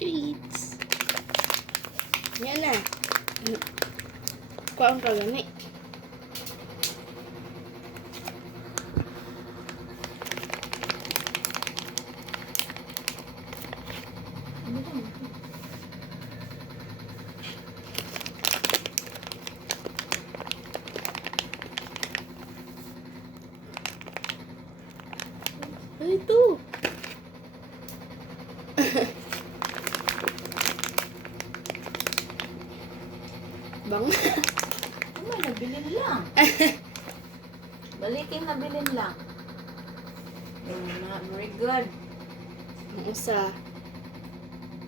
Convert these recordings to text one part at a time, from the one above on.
Treats. Yan na. Kuha ang kagani. Ano ito? Bang. May nabilin lang. Balikin nabilin lang. Very good. Ang usa.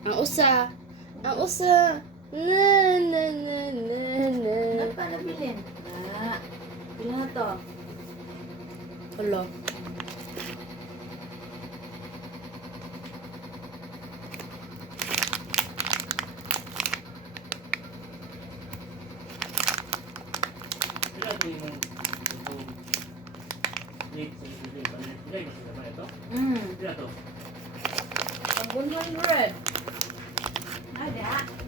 Ang usa. Ang usa. Na na na na na. Ano pa nabilin? Pila na to? Hala. Kaya ito yung late sa libre. Ilay ba sila ba ito? Kaya ito? Pag 100. Ada.